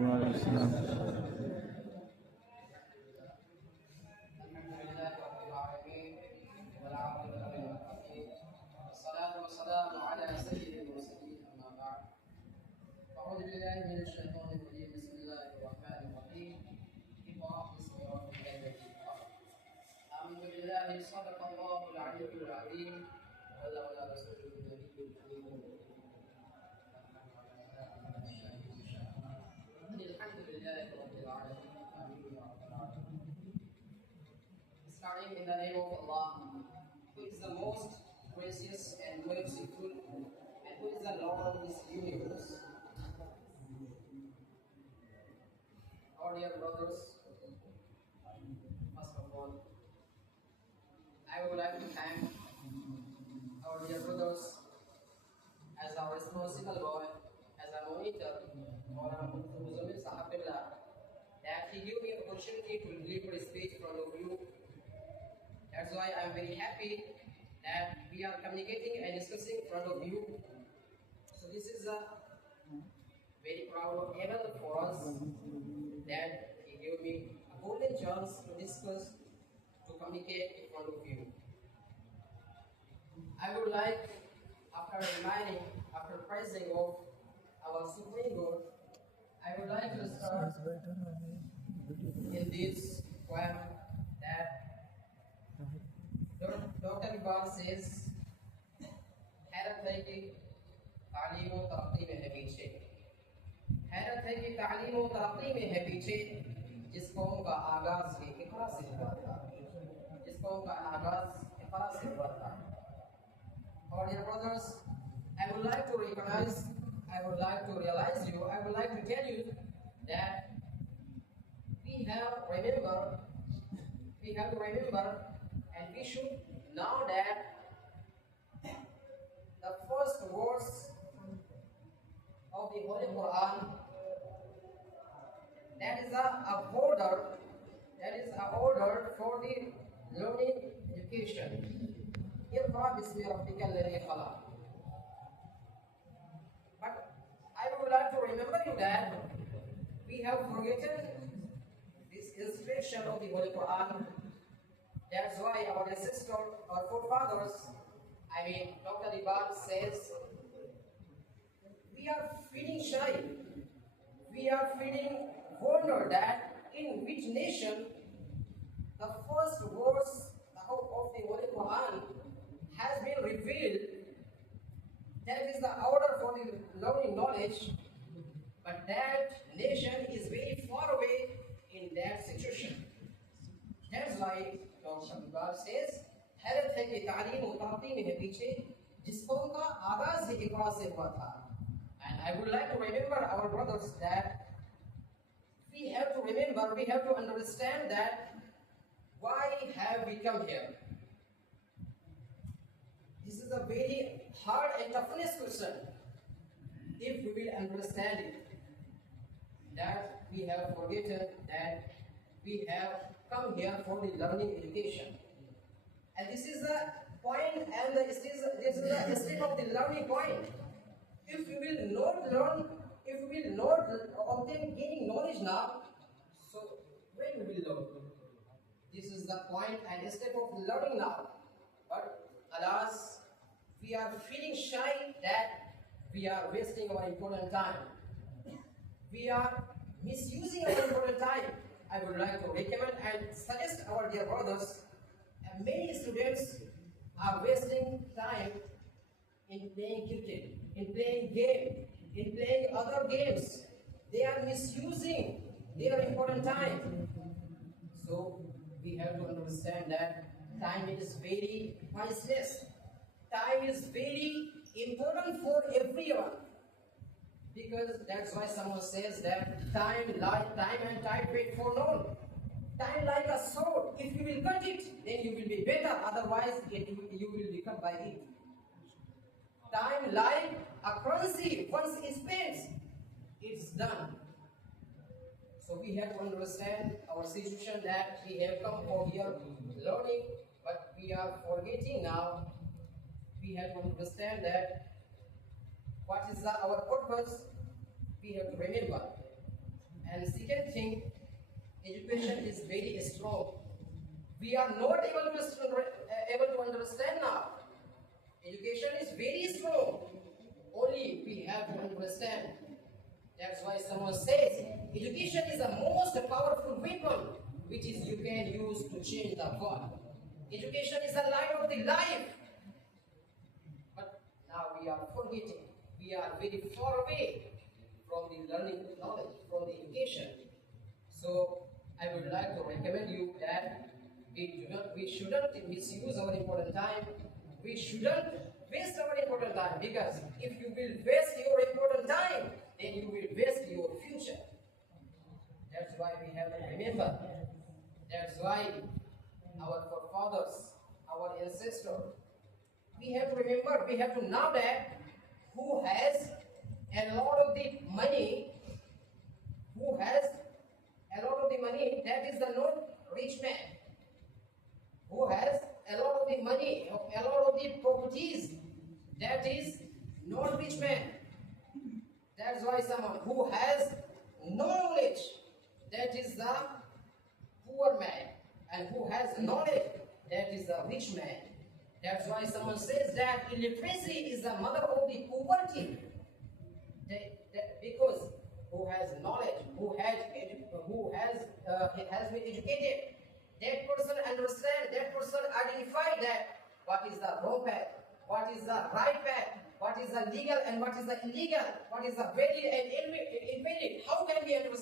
والصلاة والسلام على سيد المرسلين أما بعد. أعوذ بالله من الشيطان الرجيم. بسم الله الرحمن الرحيم. اقرأ باسم ربك الذي خلق. آمنت بالله صدق الله العلي العظيم وبلغنا رسوله النبي الكريم. الحمد لله رب العالمين. آمين يا رب العالمين. Starting in the name of Allah, who is the most gracious and merciful, and who is the Lord of this universe. Our dear brothers, first of all, I would like to thank our dear brothers as our responsible boy, as a monitor, or Muzamil Sahabillah, that he gave me the opportunity to deliver a speech in front of you. That's why I'm very happy that we are communicating and discussing in front of you. So this is a very proudable for us that he gave me a golden chance to discuss, to communicate in front of you. I would like, after praising of our Supreme God, I would like to start in this poem that Dr. Iqbal says, हैरत है कि तालीम और तरक्की में है पीछे, हैरत है कि तालीम और तरक्की में है पीछे, जिस कौम का आगाज ही इक़रा से हुआ था, जिस कौम का आगाज इक़रा से हुआ था. Our dear brothers, I would like to recognize, I would like to realize you, I would like to tell you that we have to remember, and we should know that the first words of the Holy Quran, that is a order for the learning education. اقرأ باسم ربك الذي خلق. But I would like to remember you that we have forgotten this instruction of the Holy Quran. That's why our ancestors, our forefathers, Dr. Iqbal says, we are feeling shy, we are feeling wonder that in which nation the first verse of the Holy Quran has been revealed. That is the order for the learning knowledge, but that nation is very far away in that situation. That's why Dr. Iqbal says, हैरत है कि तालीम और तरक्की में है पीछे, जिस कौम का आगाज ही इक़रा से हुआ था. And I would like to remember our brothers that we have to understand that why have we come here. This is a very hard and toughest question. If we will understand it, that we have forgotten that we have come here for the learning education. And this is the point, and this is the step of the learning point. If we will not learn, if we will not obtain gaining knowledge now, so when we will learn? This is the point and step of learning now. But alas, we are feeling shy that we are wasting our important time. We are misusing our important time. I would like to recommend and suggest our dear brothers, many students are wasting time in playing cricket, in playing game, in playing other games. They are misusing their important time. So we have to understand that time is very priceless. Time is very important for everyone. Because that's why someone says that time and tide wait for none. Time like a sword. If you will cut it, then you will be better. Otherwise, you will be cut by it. Time like a currency. Once it spent, it's done. So we have to understand our situation that we have come over here learning, but we are forgetting now. We have to understand that what is our purpose. We have to remember And second thing, education is very strong. We are not able to understand now. Education is very strong. Only we have to understand. That's why someone says education is the most powerful weapon which is you can use to change the world. Education is the light of the life. But now we are forgetting. We are very far away from the learning knowledge, from the education. So I would like to recommend you that we shouldn't misuse our important time. We shouldn't waste our important time, because if you will waste your important time, then you will waste your future. That's why we have to remember. That's why our forefathers, our ancestors, we have to remember, we have to know that who has a lot of the money, who has a lot of the money, that is the not rich man. Who has a lot of the money, a lot of the properties, that is not rich man. That's why someone who has no knowledge, that is the poor man. And who has knowledge, that is the rich man. That's why someone says that illiteracy is the mother of the poverty. Because who has knowledge, who has been educated, that person understand, that person identify that what is the wrong path, what is the right path, what is the legal and what is the illegal, what is the valid and invalid. How can we understand?